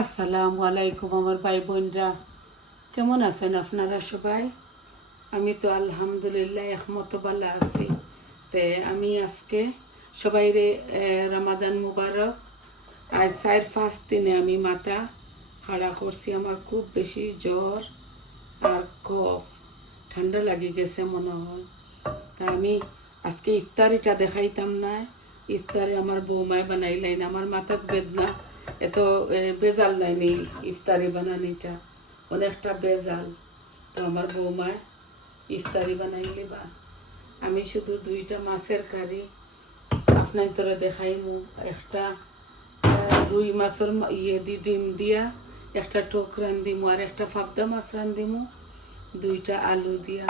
আসসালামু আলাইকুম আমার ভাই বোনরা, কেমন আছেন আপনারা সবাই? আমি তো আলহামদুলিল্লাহ একমত ভালো আছি। তে আমি আজকে সবাইরে রমাদান মুবারক। আজ 4-5 দিনে আমি মাথা খাড়া করছি, আমার খুব বেশি জ্বর আর কফ, ঠান্ডা লাগি গেছে মনে হয়। তা আমি আজকে ইফতারিটা দেখাইতাম না। ইফতারে আমার বৌমায় বানাইলেন, আমার মাথার বেদনা এত বেজাল নাইনি। ইফতারি বানানিটা অনেকটা বেজাল, তো আমার বৌমায় ইফতারি বানাইলে বা আমি শুধু 2টা মাছের কারি আপনার তোরা দেখাইমু। একটা রুই মাছের ডিম দিয়া একটা টোক রান্ধিমু, আর একটা ফাবদা মাছ রান্ধিমু 2টা আলু দিয়া।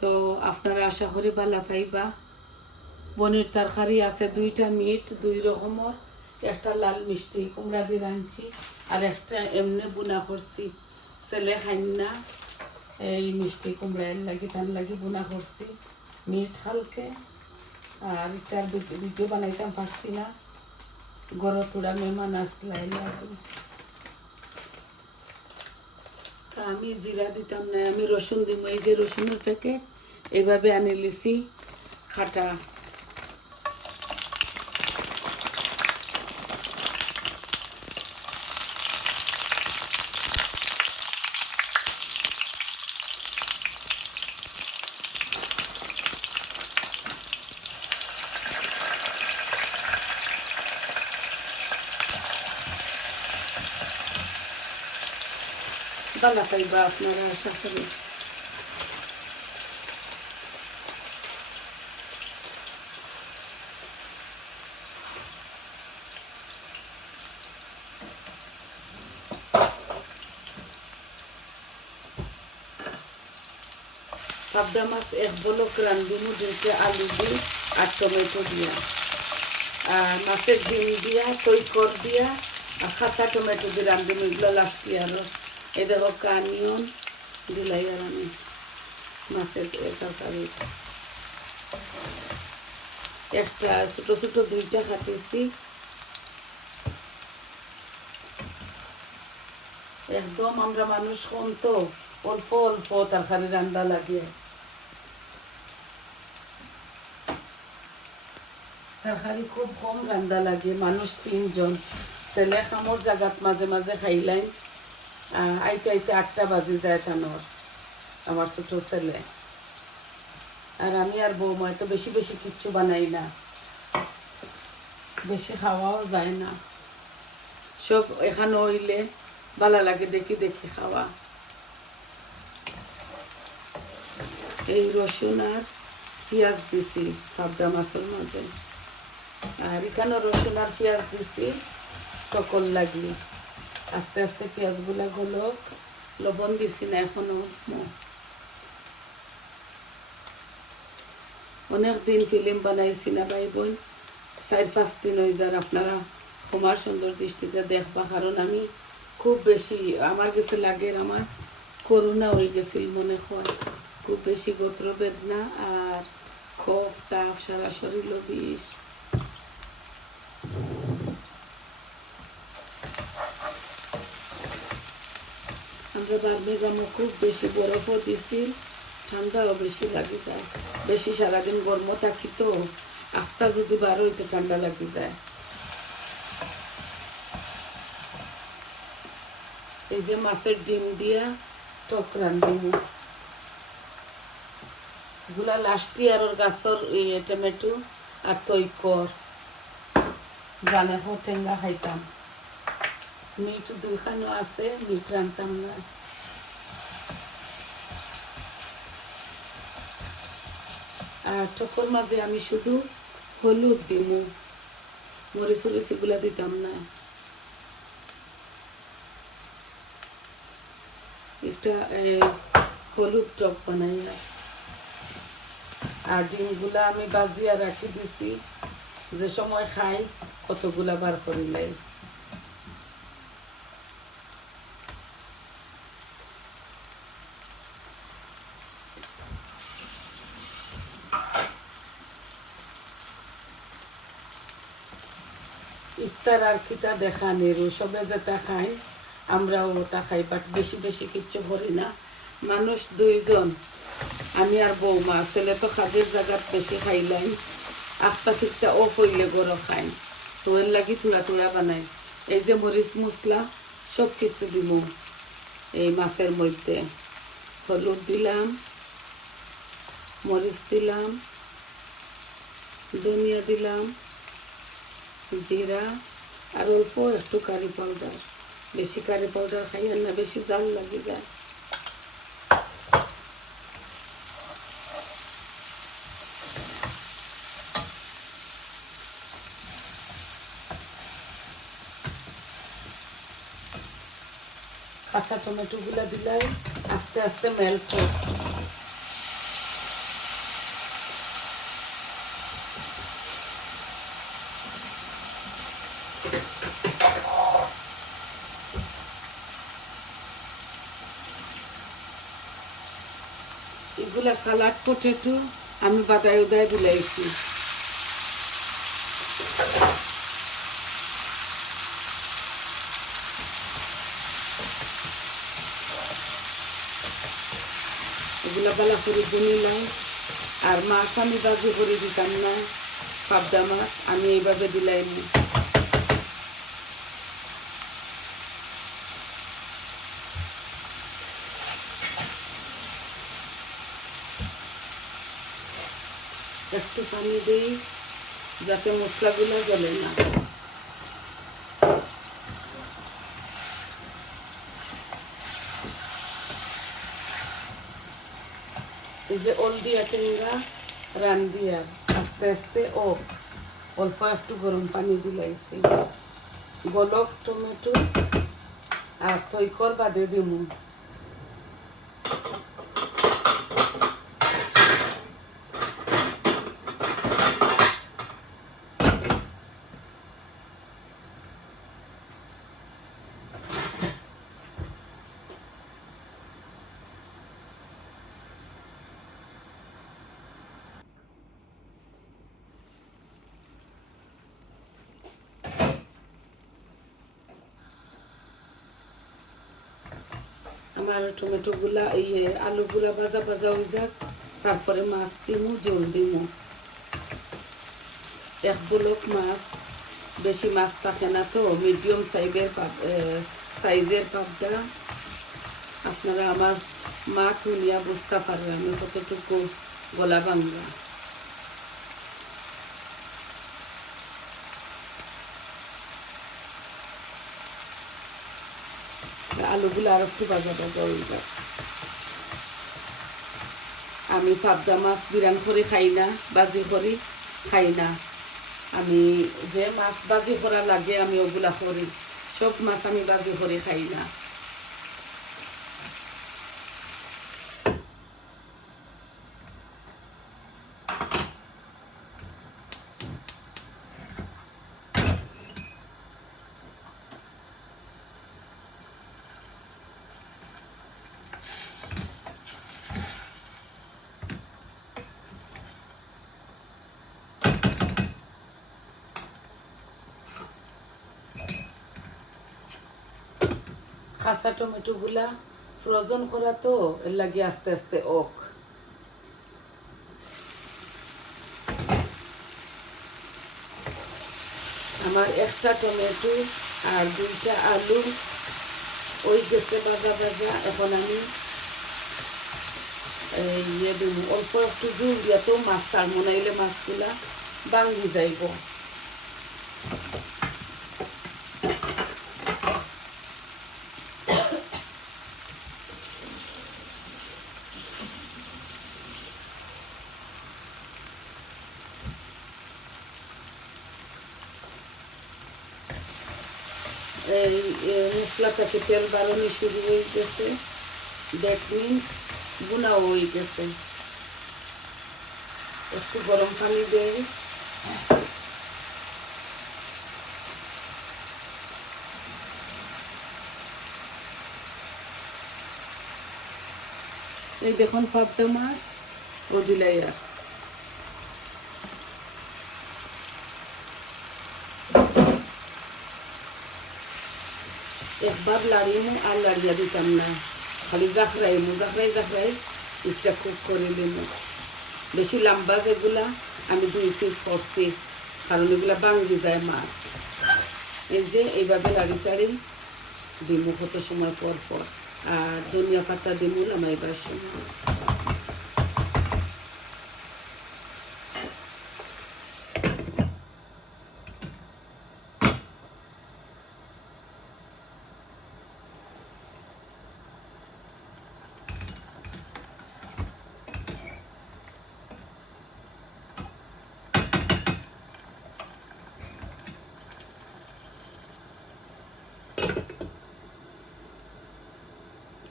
তো আপনারা আশা করি ভালো পাইবা। পনির তরকারি আছে, 2টা মিট 2 রকমের, একটা লাল মিষ্টি কুমড়া দিয়ে রাঁধছি আর একটা এমনি বুনা করছি। ছেলে খাই না এই মিষ্টি কুমড়া, এর লাগি তার লাগি বুনা করছি মিট হালকে। আর এটার ভিডিও বানাইতাম পারছি না, গরম তোড়া মেহমান আসলাই লাগি। আমি জিরা দিতাম না, আমি রসুন দিব। এই যে রসুনের প্যাকেট এইভাবে আনি লিছি খাটা। ভালো পাইবা আপনারা আশা করি। পাবদা মাছ এক বলক রান্ধিমু, যেটা আলু দিই আর টমেটো দিয়া, আর মাছের ডিম দিয়া তৈকর দিয়া আর কাঁচা টমেটো দিয়ে রান্ধিমু। এগুলো লাস্টি আরও এই দেখো কানিয়ন দিলাই। আর আমি মাছের তরকারি একটা ছোটো ছোটো 2টা কাটিছি। একদম আমরা মানুষ কম, তো অল্প অল্প তরকারি রান্না লাগে। তরকারি খুব কম রান্না লাগে, মানুষ 3জন। ছেলে খামর জাগাত মাঝে মাঝে খাইলাম, আইতে আইতে 8টা বাজি যায় তানোর, আমার ছোট ছেলে। আর আমি আর বৌমা তো বেশি বেশি কিচ্ছু বানাই না, বেশি খাওয়াও যায় না। সব এখানে হইলে ভালো লাগে দেখি দেখি খাওয়া। এই রসুন আর পেঁয়াজ দিছি পাবদা মাছের মাঝে, আর এখানে রসুন আর পেঁয়াজ দিছি টকল লাগি। আস্তে আস্তে পেঁয়াজগুলা গলক, লবণ দিছি না এখনো। অনেক দিন ফিল্ম বানাইছি না ভাই বোন, 4-5 দিন হয়ে যার। আপনারা তোমার সুন্দর দৃষ্টিতে দেখবা, কারণ আমি খুব বেশি আমার কাছে লাগে আমার করোনা হয়ে গেছিল মনে হয়। খুব বেশি গোত্র বেদনা আর কফ তাপ, সারা শরীর বিষ। আমরা বার্মিগামও খুব বেশি বরফও দিছি, ঠান্ডাও বেশি লাগি যায়। বেশি সারাদিন গরমও থাকি তো, আখটা যদি বার হইতে ঠান্ডা লাগি যায়। এই যে মাছের ডিম দিয়া টক রান্ধিমু, গুলা লাস্টি আর ওর গাছর টমেটো আর তৈকর জানে টেঙ্গা খাইতাম। মিট 2খানো আছে, মিট রান্তাম না। আর টকর মাঝে আমি শুধু হলুদ দিমু, মরিচ উরিচ এগুলা দিতাম না। একটা হলুদ টক বানাইয়া। আর ডিমগুলা আমি বাজিয়া রাখি দিছি, যে সময় খাই কতগুলা বার করিলাই। ইফতার আর খিতা দেখা নেই, সবে যেটা খাই আমরাও ওটা খাই, বাট বেশি বেশি কিচ্ছু করি না। মানুষ দুইজন, আমি আর বৌমা, ছেলে তো কাজের জায়গাত বেশি খাইলাই, আখটা ঠিকটা ও পইলে গরো খাই, তো এর লাগি থোড়া থোড়া বানাই। এই যে মরিচ মশলা সব কিছু দিব এই মাছের মধ্যে, হলুদ দিলাম, মরিচ দিলাম, ধনিয়া দিলাম, জিরা, আর অল্প একটু কারি পাউডার। বেশি কারি পাউডার খাইয়েন না, বেশি জাল লাগে যায়। কাঁচা টমেটোগুলো দিলাই আস্তে আস্তে মেল্ট হোক। এগুলা সালাড পটেটো আমি বাদায় উদায় বিলাইছি। এগুলা বালা করে নিলাম। আর মাছ আমি বাজি করে দিতাম না, পাবদা মাছ আমি এইভাবে দিলাই নি। একটু পানি দিই যাতে মশলাগুলো জ্বলে না। এই যে অলদিয়া টেঙ্গা রান্দিয়ার আস্তে আস্তে অল্প একটু গরম পানি দিলাইছি। গলক টমেটো আর তৈকর বাদে দিমু। আমার টমেটোগুলা আলুগুলা ভাজা ভাজা হয়ে যাক, তারপরে মাছ দিমু, জল দিমু। এক বলক মাছ, বেশি মাছ থাকে না তো, মিডিয়াম সাইজের পাবদা। আপনারা আমার মা শুনিয়া বুঝতে পারবে আমি কতটুকু গলা বাংলা। আলুগুলো আর একটু ভাজা ভাজা হয়ে যাক। আমি পাবদা মাছ বিরান করে খাই না, বাজি করি খাই না। আমি যে মাছ বাজি করা লাগে আমি ওগুলা করি, সব মাছ আমি বাজি করে খাই না। কাঁচা টমেটোগুলা ফ্রোজন করা তো, এর লাগে আস্তে আস্তে আমার একটা টমেটো আর দুইটা আলু ওই গেছে ভাজা ভাজা। এখন আমি দেব অল্প একটু জল দিয়া, তো মাছ তার মনাইলে মাছগুলা ভাঙি যাইব। এই মশলা থেকে তেল বাড়ানো শুরু হয়ে গেছে, দ্যাট মিনস গুনাও হয়ে গেছে। একটু গরম পানি দেয়, এই দেখুন পাবদা মাছ ও দিলাইয়া। একবার লাড়িমু আর লাড়িয়া দিতাম না, খালি জাফরাইমু, জাফরাই ইটটা খুব করে নিমু। বেশি লম্বা যেগুলা আমি 2 পিস করছি, কারণ এগুলা ভাঙ্গি যায় মাছ। এই যে এইভাবে লাড়ি চাড়ি দিমু কত সময় পর পর। আর ধনিয়া পাতা দিমু নামাইবার সময়।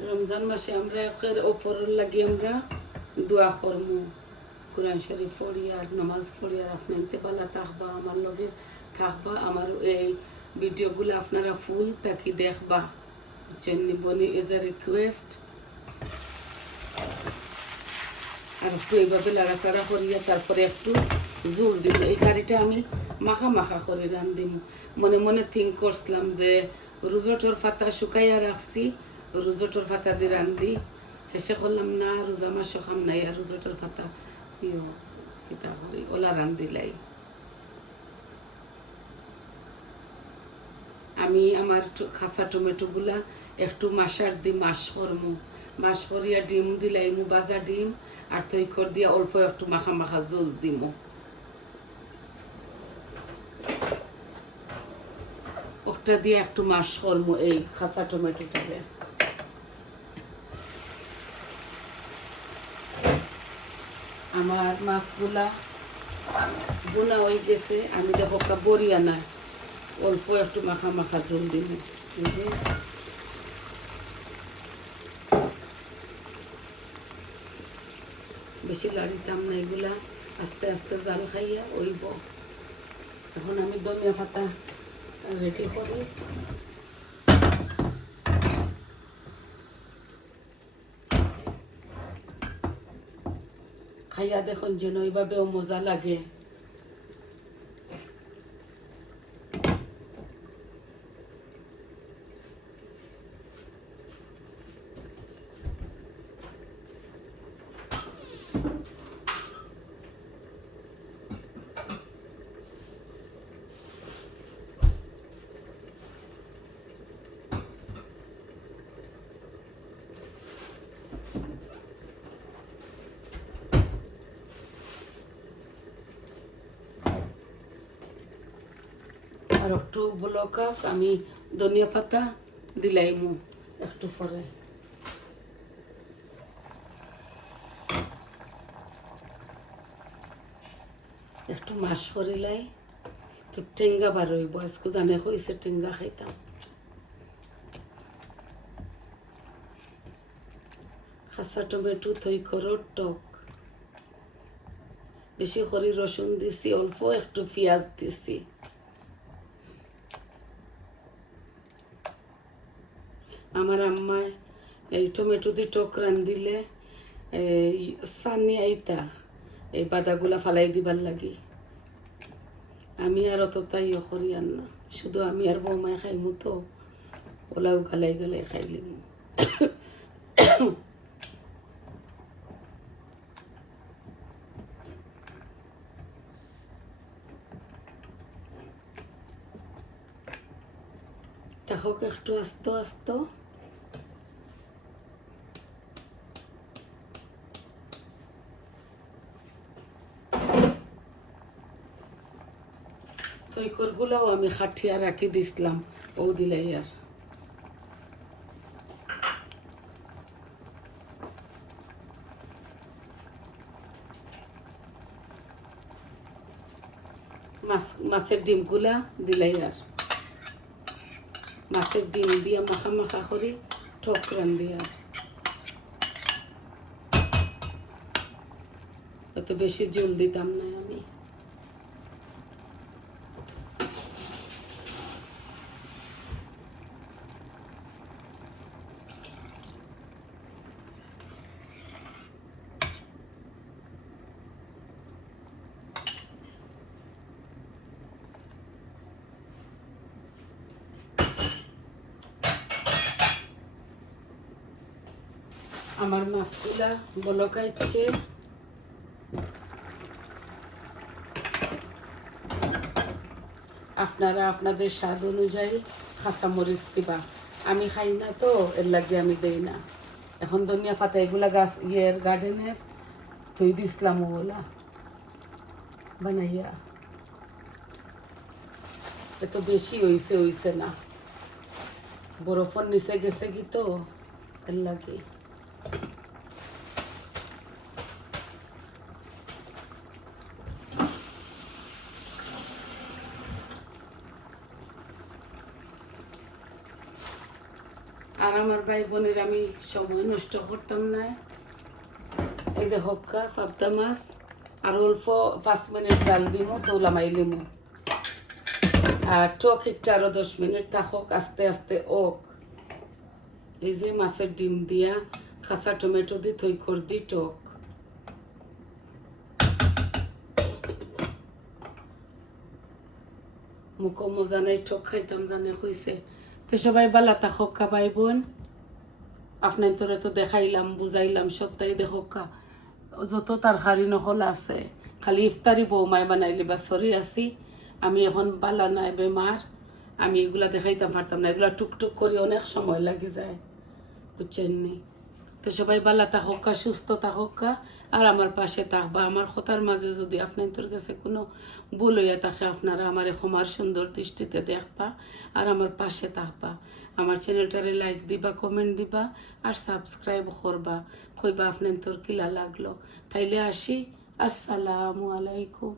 রমজান মাসে আমরা ওপরের লাগি আমরা দোয়া করমু, কোরআন শরীফ পড়ি আর নামাজ পড়ি। আর আপনাদের পালা থাকবা, আমার লগে থাকবা, আমার এই ভিডিওগুলো আপনারা ফুল তাকি দেখবা। বনি ইজ এ রিকোয়েস্ট। আর একটু এইভাবে লাড়াচাড়া করিয়া তারপরে একটু জোর দিব। এই কারিটা আমি মাখা মাখা করে রান্ধিম। মনে মনে থিঙ্ক করছিলাম যে রোজটোর পাতা শুকাইয়া রাখছি, রোজটোর পাতা দিয়ে রান্ধি। শেষে করলাম না, রোজা মাস খাম নাই, আর রোজটোর পাতা কিতা করি ওলা রান্ধিলাই। আমি আমার খাসা টমেটোগুলা একটু মাসার দি মাস করমু, মাস করিয়া ডিম দিলাইমু, বাজা ডিম আর তৈকর দিয়া অল্প একটু মাখা মাখা জল দিমু। ওটা দিয়ে একটু মাস করমু এই খাসা টমেটোটাকে। আমার মাছগুলা বোনা হয়ে গেছে, আমি দেখো বরিয়া না, অল্প একটু মাখা মাখা জল দিব। বেশি লাড়িতাম না, এগুলা আস্তে আস্তে জাল খাইয়া ওইব। এখন আমি ধনিয়া পাতা রেডি করি। খাইয়া দেখুন যেন ওইভাবেও মজা লাগে। আর একটু বলকা আমি ধনিয়া পাতা দিলাইমু একটু পরে। একটু মাস করিলাই তো টেঙ্গা বার হইব। আজকে জানে হয়েছে টেঙ্গা খাইতাম। খাসা টমেটো থই করো টক, বেশি করে রসুন দিছি, অল্প একটু পেঁয়াজ দিছি। আমার আম্মায় এই টমেটো দিয়ে টক রান্ধিলে এই সানি আইতা এই বাদাগুলা ফালাই দিবার লাগি। আমি আর অত তাই করি আর না, শুধু আমি আর বৌমায় খাইমু তো ওলাও গালাই গালাই খাইলিম। তাহলে একটু আস্তে আস্তে তৈকরগুলাও আমি খাটিয়া রাখি দিছিলাম, ও দিলাই। আর মাছের ডিমগুলা দিলাই। আর মাছের ডিম দিয়া মাখা মাখা করি টক রান্ধি। আর অত বেশি জল দিতাম না আমি। আমার মাছগুলা বলকাইছে। আপনারা আপনাদের স্বাদ অনুযায়ী কাঁচামরিচ দিবা। আমি খাই না তো, এর লাগে আমি দেই না। এখন ধনিয়া পাতা এগুলা গাছ গার্ডেনের থুই দিছিলাম, ওগুলা বানাইয়া এত বেশি হইছে না, বরফের নিচে গেছে কি তো, এর লাগে। আর আমার ভাই বোনের আমি সময় নষ্ট করতাম না। এই দেখো পাবদা মাছ আর অল্প 5 মিনিট জাল দিমু, তৌলামাই লিমু। আর টক একটা আরো 10 মিনিট থাকুক, আস্তে আস্তে ওক। এই যে মাছের ডিম দিয়া কাঁচা টমেটো দি থই কর দি টক। মুখো মজা নাই, টক খাইতাম জানে হইছে। তো সবাই বালা থাকুক ভাই বোন। আপনার তোরা তো দেখাইলাম, বুঝাইলাম, সত্যাই দেখুক যত তরকারি নকল আছে, খালি ইফতারি বৌমাই বানাইলি বা সরি আছি। আমি এখন বালা নাই, বেমার, আমি এগুলা দেখাইতাম পারতাম না। এগুলা টুকটুক করে অনেক সময় লাগি যায়, বুঝছেন নি? তো সবাই বালা থাকুক, সুস্থ থাকুক, আর আমার পাশে থাকবা। আমার কথার মাঝে যদি আপনাদের কাছে কোনো ভুল হইয়া থাকে, আপনারা আমার ক্ষমার সুন্দর দৃষ্টিতে দেখবা আর আমার পাশে থাকবা। আমার চ্যানেলটারে লাইক দিবা, কমেন্ট দিবা আর সাবস্ক্রাইব করবা। কইবা আপনাদের কিলা লাগলো। তাইলে আসি, আসসালামু আলাইকুম।